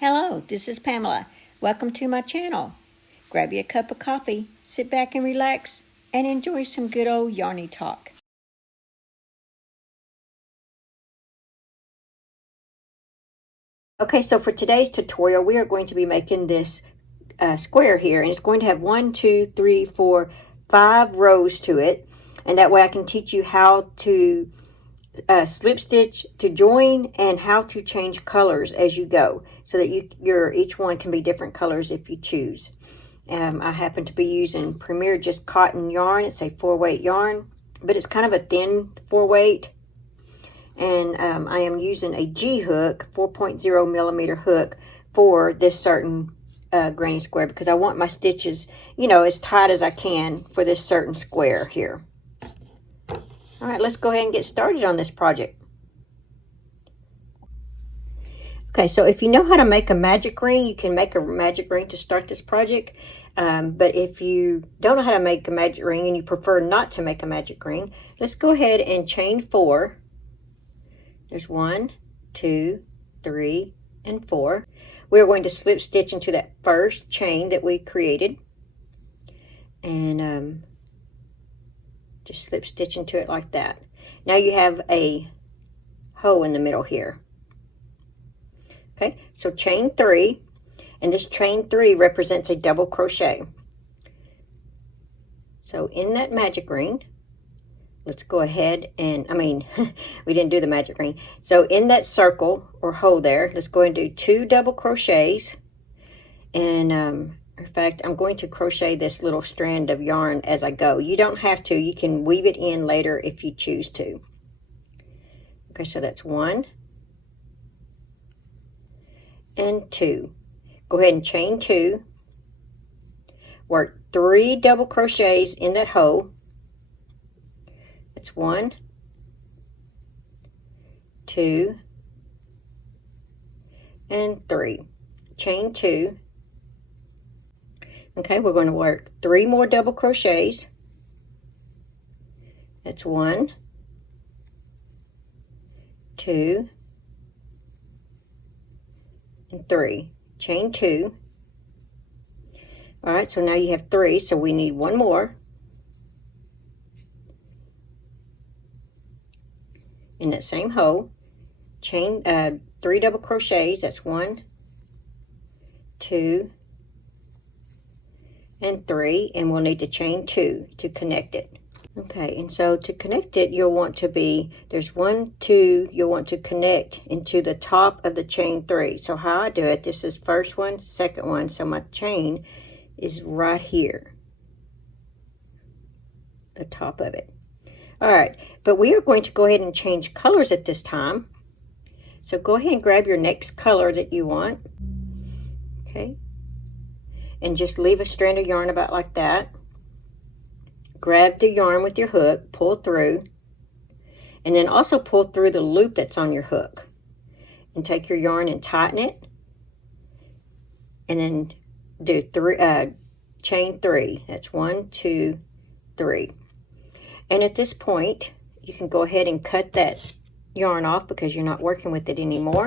Hello, this is Pamela. Welcome to my channel. Grab you a cup of coffee, sit back and relax, and enjoy some good old yarny talk. Okay, so for today's tutorial, we are going to be making this square here, and it's going to have 1, 2, 3, 4, 5 rows to it, and that way I can teach you how to slip stitch to join and how to change colors as you go, so that each one can be different colors if you choose. I happen to be using Premier just cotton yarn. It's a 4-weight yarn, but it's kind of a thin 4-weight. And I am using a G hook, 4.0 millimeter hook for this certain granny square, because I want my stitches, you know, as tight as I can for this certain square here. All right, let's go ahead and get started on this project. Okay, so if you know how to make a magic ring, you can make a magic ring to start this project. But if you don't know how to make a magic ring and you prefer not to make a magic ring, let's go ahead and chain 4. There's 1, 2, 3, and 4. We're going to slip stitch into that first chain that we created. And just slip stitch into it like that. Now you have a hole in the middle here. Okay, so chain 3, and this chain 3 represents a double crochet. So in that magic ring, let's go ahead and, we didn't do the magic ring. So in that circle or hole there, let's go and do 2 double crochets. And in fact, I'm going to crochet this little strand of yarn as I go. You don't have to. You can weave it in later if you choose to. Okay, so that's 1 and 2. Go ahead and chain 2. Work 3 double crochets in that hole. That's 1, 2, and 3. Chain 2. Okay, we're going to work 3 more double crochets. That's 1, 2, and 3. Chain 2. All right, so now you have 3, so we need 1 more. In that same hole, chain 3 double crochets. That's 1, 2, and 3, and we'll need to chain 2 to connect it. Okay, and so to connect it, you'll want to be, there's 1, 2, you'll want to connect into the top of the chain 3. So how I do it, this is first one, second one, so my chain is right here, the top of it. All right, but we are going to go ahead and change colors at this time. So go ahead and grab your next color that you want. Okay, and just leave a strand of yarn about like that. Grab the yarn with your hook, pull through, and then also pull through the loop that's on your hook. And take your yarn and tighten it. And then do chain 3. That's 1, 2, 3. And at this point, you can go ahead and cut that yarn off because you're not working with it anymore.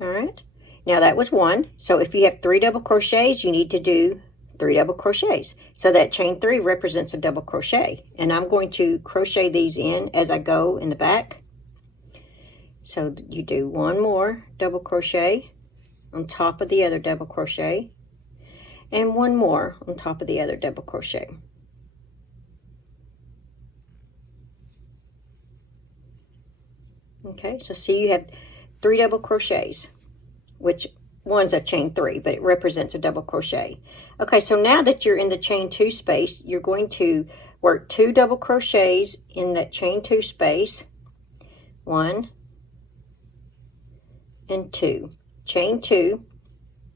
All right. Now that was 1. So if you have 3 double crochets, you need to do 3 double crochets. So that chain 3 represents a double crochet. And I'm going to crochet these in as I go in the back. So you do 1 more double crochet on top of the other double crochet. And 1 more on top of the other double crochet. Okay, so see you have 3 double crochets, which one's a chain 3, but it represents a double crochet. Okay, so now that you're in the chain 2 space, you're going to work 2 double crochets in that chain 2 space. 1 and 2. Chain 2.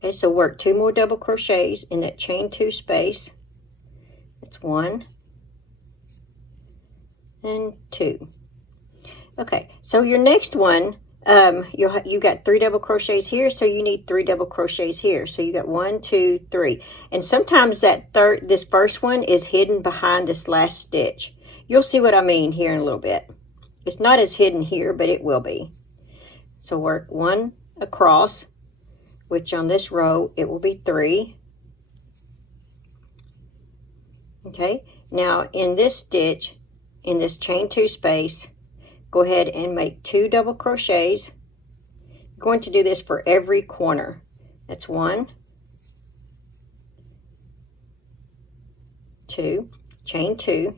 Okay, so work 2 more double crochets in that chain 2 space. It's 1 and 2. Okay, so your next one, you got 3 double crochets here, so you need 3 double crochets here. So you got 1, 2, 3, and sometimes this first one is hidden behind this last stitch. You'll see what I mean here in a little bit. It's not as hidden here, but it will be. So work 1 across, which on this row it will be 3. Okay, now in this stitch, in this chain 2 space, go ahead and make 2 double crochets. You're going to do this for every corner. That's 1, 2, chain 2,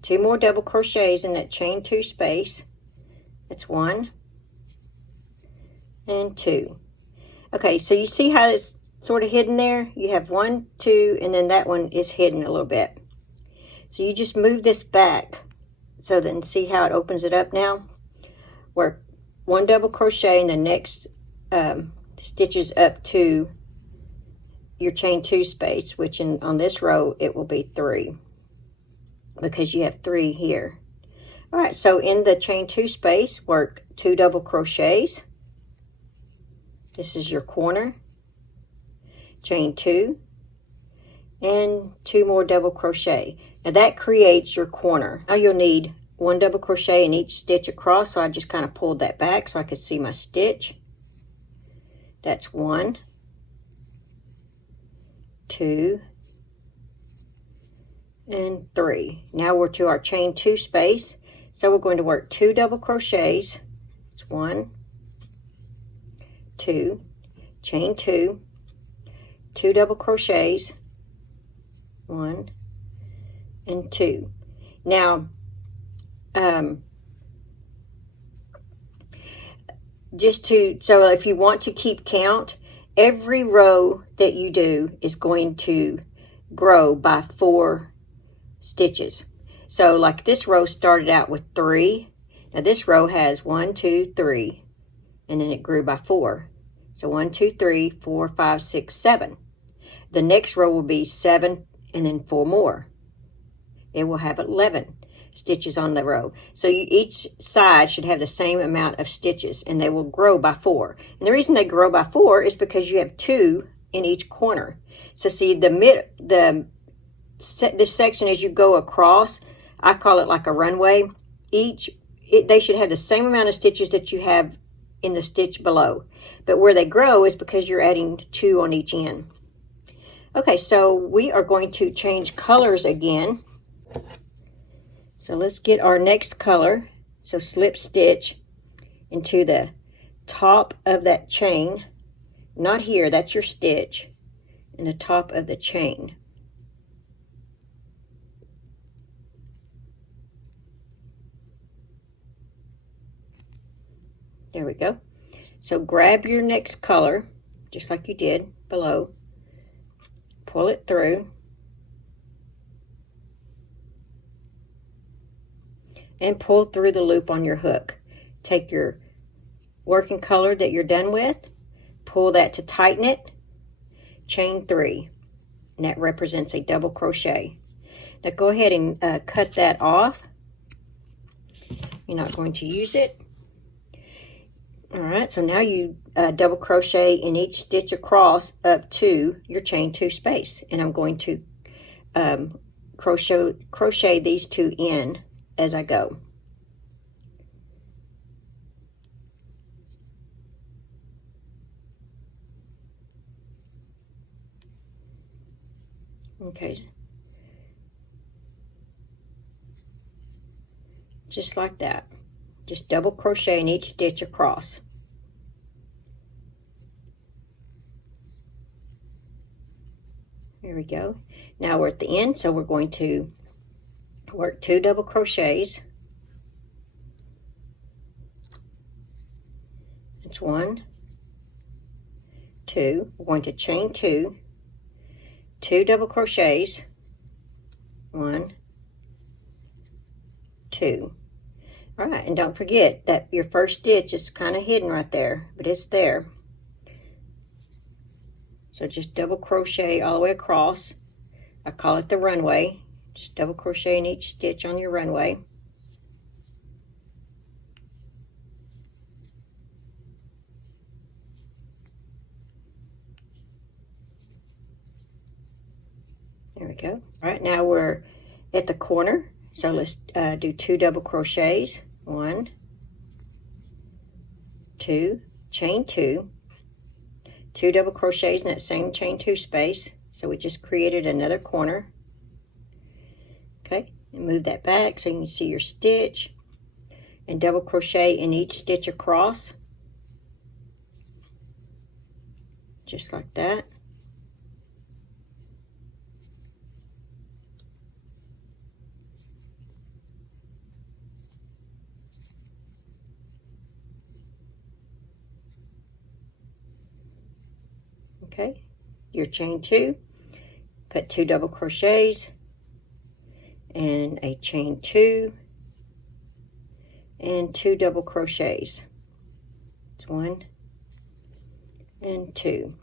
2 more double crochets in that chain 2 space. That's 1 and 2. Okay, so you see how it's sort of hidden there? You have 1, 2, and then that one is hidden a little bit. So you just move this back, so then see how it opens it up now? Work 1 double crochet in the next stitches up to your chain 2 space, which on this row it will be 3, because you have 3 here. All right, so in the chain 2 space, work 2 double crochets. This is your corner. Chain 2 and 2 more double crochet. Now that creates your corner. Now you'll need 1 double crochet in each stitch across, so I just kind of pulled that back so I could see my stitch. That's 1, 2, and 3. Now we're to our chain 2 space, so we're going to work 2 double crochets. It's 1, 2, chain 2, 2 double crochets, 1 and 2. Now so if you want to keep count, every row that you do is going to grow by 4 stitches. So like this row started out with 3. Now this row has 1, 2, 3, and then it grew by 4. So 1, 2, 3, 4, 5, 6, 7. The next row will be 7 and then 4 more. It will have 11 stitches on the row. So each side should have the same amount of stitches, and they will grow by 4. And the reason they grow by 4 is because you have 2 in each corner. So see this section as you go across, I call it like a runway. They should have the same amount of stitches that you have in the stitch below. But where they grow is because you're adding 2 on each end. Okay, so we are going to change colors again. So let's get our next color. So slip stitch into the top of that chain. Not here, that's your stitch. In the top of the chain. There we go. So grab your next color, just like you did below. Pull it through. And pull through the loop on your hook. Take your working color that you're done with, pull that to tighten it, chain 3, and that represents a double crochet. Now go ahead and cut that off. You're not going to use it. All right, so now you double crochet in each stitch across up to your chain 2 space, and I'm going to crochet these 2 in as I go. Okay, just like that. Just double crochet in each stitch across. There we go. Now we're at the end, so we're going to work 2 double crochets. It's 1, 2. We're going to chain 2, 2 double crochets, 1, 2. All right, and don't forget that your first stitch is kind of hidden right there, but it's there. So just double crochet all the way across. I call it the runway. Just double crochet in each stitch on your runway. There we go. All right, now we're at the corner. So let's do 2 double crochets. 1, 2, chain 2, 2 double crochets in that same chain 2 space. So we just created another corner. Okay, and move that back so you can see your stitch, and double crochet in each stitch across, just like that. Okay, your chain 2, put 2 double crochets and a chain 2 and 2 double crochets. It's 1 and 2.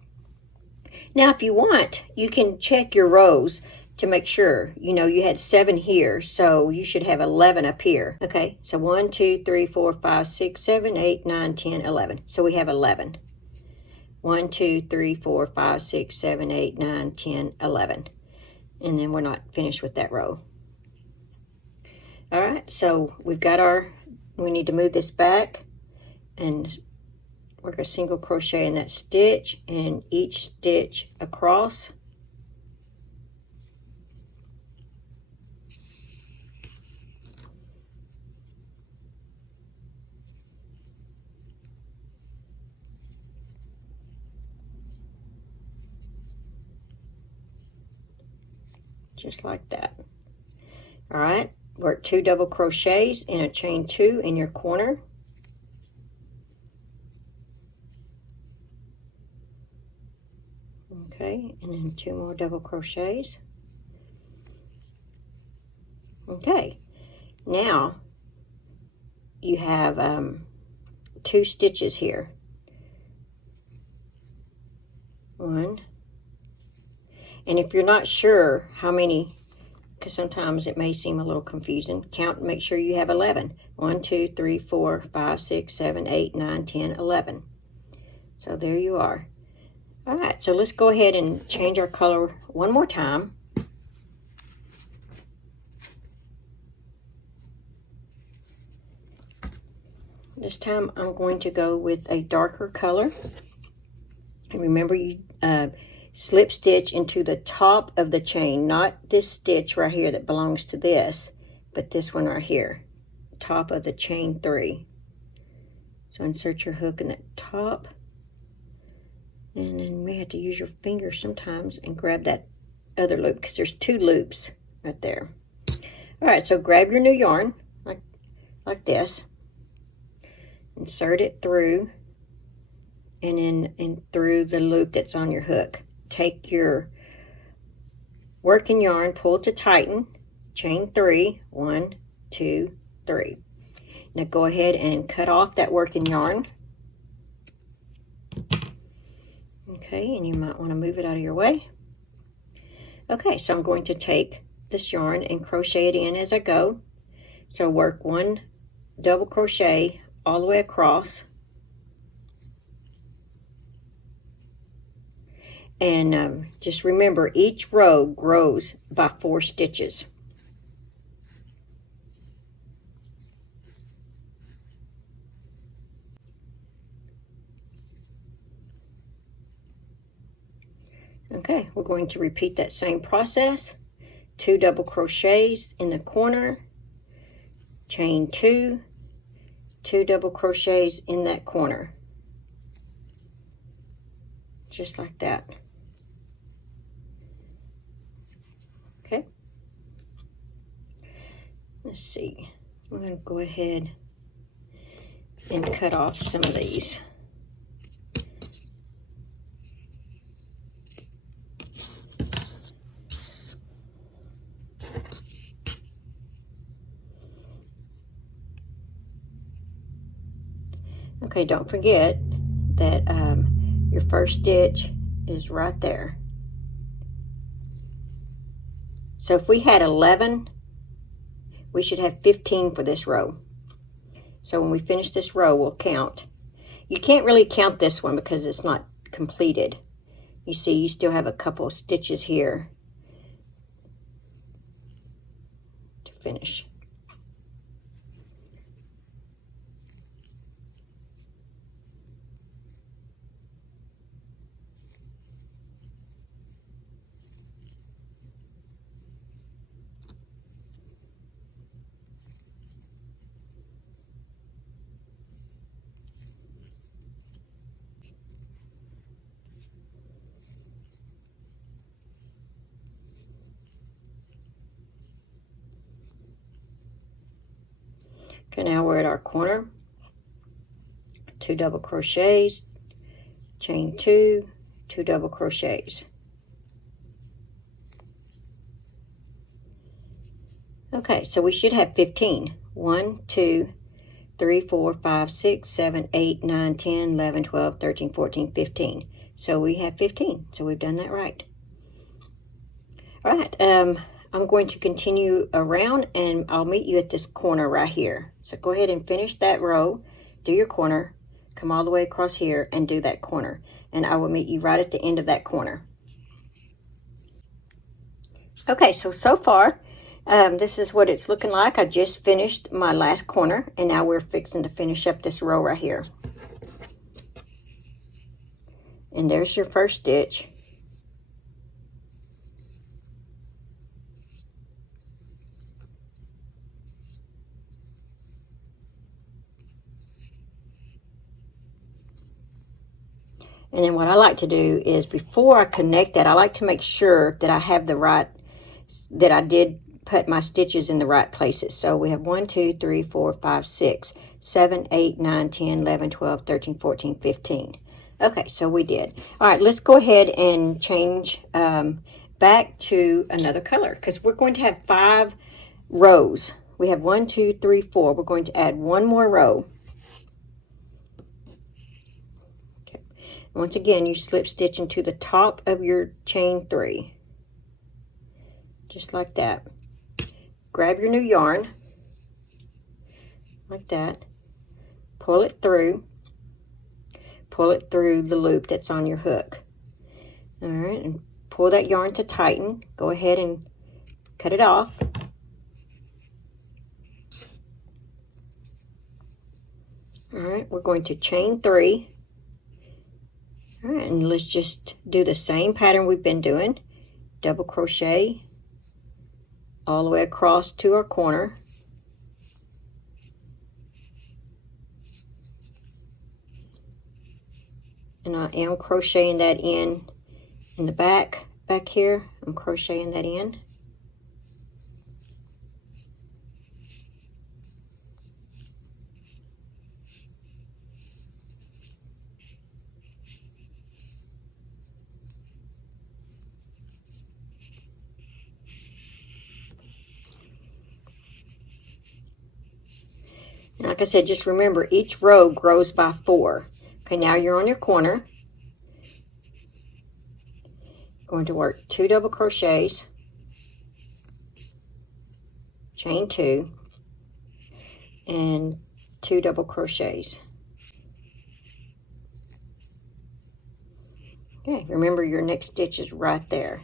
Now if you want, you can check your rows to make sure. You know, you had 7 here, so you should have 11 up here. Okay, so 1, 2, 3, 4, 5, 6, 7, 8, 9, 10, 11. So we have 11. 1, 2, 3, 4, 5, 6, 7, 8, 9, 10, 11. And then we're not finished with that row. All right, so we've got our, we need to move this back and work a single crochet in that stitch and each stitch across. Just like that. All right, work 2 double crochets in a chain 2 in your corner. Okay, and then 2 more double crochets. Okay, now you have 2 stitches here. 1, and if you're not sure how many, because sometimes it may seem a little confusing, count and make sure you have 11. 1, 2, 3, 4, 5, 6, 7, 8, 9, 10, 11. So there you are. All right, so let's go ahead and change our color one more time. This time I'm going to go with a darker color. And remember, you slip stitch into the top of the chain, not this stitch right here that belongs to this, but this one right here, top of the chain 3. So insert your hook in the top, and then you may have to use your finger sometimes and grab that other loop, because there's 2 loops right there. All right, so grab your new yarn like this, insert it through and in and through the loop that's on your hook. Take your working yarn, pull to tighten, chain 3, 1, 2, 3. Now go ahead and cut off that working yarn. Okay, and you might want to move it out of your way. Okay, so I'm going to take this yarn and crochet it in as I go. So work 1 double crochet all the way across. And just remember, each row grows by 4 stitches. Okay, we're going to repeat that same process. 2 double crochets in the corner, chain 2, 2 double crochets in that corner. Just like that. Okay. Let's see. I'm going to go ahead and cut off some of these. Okay, don't forget that your first stitch is right there. So if we had 11, we should have 15 for this row. So when we finish this row, we'll count. You can't really count this one because it's not completed. You see, you still have a couple of stitches here to finish. Okay, now we're at our corner. 2 double crochets, chain 2, 2 double crochets. Okay, so we should have 15. 1, 2, 3, 4, 5, 6, 7, 8, 9, 10, 11, 12, 13, 14, 15. So we have 15. So we've done that right. All right, I'm going to continue around and I'll meet you at this corner right here. So go ahead and finish that row, do your corner, come all the way across here and do that corner. And I will meet you right at the end of that corner. Okay, so far, this is what it's looking like. I just finished my last corner and now we're fixing to finish up this row right here. And there's your first stitch. And then what I like to do is before I connect that, I like to make sure that I have the right, that I did put my stitches in the right places. So we have 1, 2, 3, 4, 5, 6, 7, 8, 9, 10, 11, 12, 13, 14, 15. Okay, so we did. All right, let's go ahead and change back to another color because we're going to have 5 rows. We have 1, 2, 3, 4. We're going to add one more row. Once again, you slip stitch into the top of your chain 3. Just like that. Grab your new yarn. Like that. Pull it through. Pull it through the loop that's on your hook. Alright, and pull that yarn to tighten. Go ahead and cut it off. Alright, we're going to chain 3. All right, and let's just do the same pattern we've been doing. Double crochet all the way across to our corner. And I am crocheting that in the back here. I'm crocheting that in. And like I said, just remember each row grows by 4. Okay, now you're on your corner. Going to work 2 double crochets, chain 2, and 2 double crochets. Okay, remember your next stitch is right there.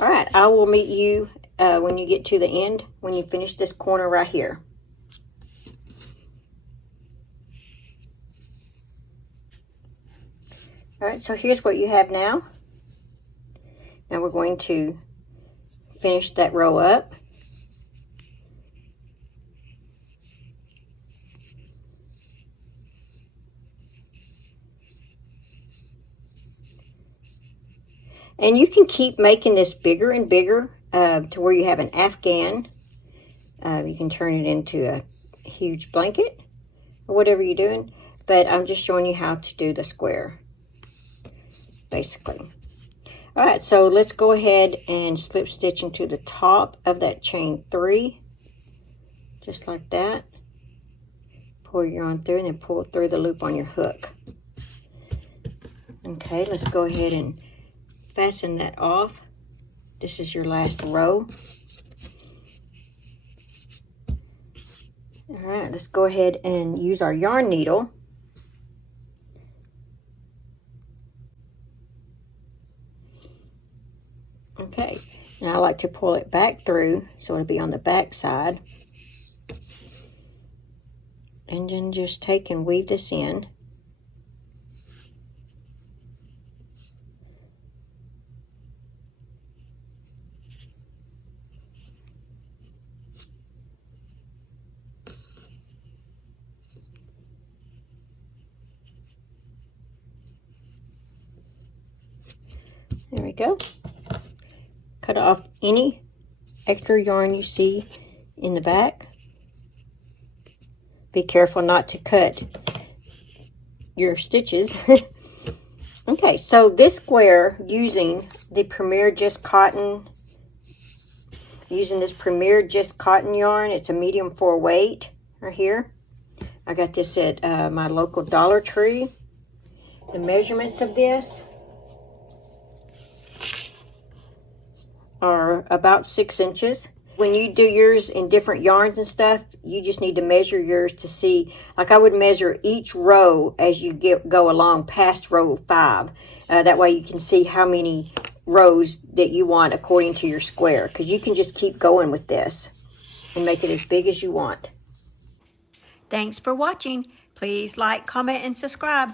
All right, I will meet you when you get to the end, when you finish this corner right here. All right, so here's what you have now. Now we're going to finish that row up. And you can keep making this bigger and bigger to where you have an Afghan. You can turn it into a huge blanket or whatever you're doing. But I'm just showing you how to do the square, basically. All right, so let's go ahead and slip stitch into the top of that chain 3, just like that. Pull your yarn through and then pull through the loop on your hook. Okay, let's go ahead and fasten that off. This is your last row. All right, let's go ahead and use our yarn needle. Okay, now I like to pull it back through so it'll be on the back side. And then just take and weave this in. There we go. Cut off any extra yarn you see in the back Be careful not to cut your stitches. Okay, so this square, using this Premier Just Cotton yarn, it's a medium 4 weight right here. I got this at my local Dollar Tree. The measurements of this are about 6 inches. When you do yours in different yarns and stuff, you just need to measure yours to see. Like I would measure each row as you go along past row 5. That way you can see how many rows that you want according to your square. Because you can just keep going with this and make it as big as you want. Thanks for watching. Please like, comment, and subscribe.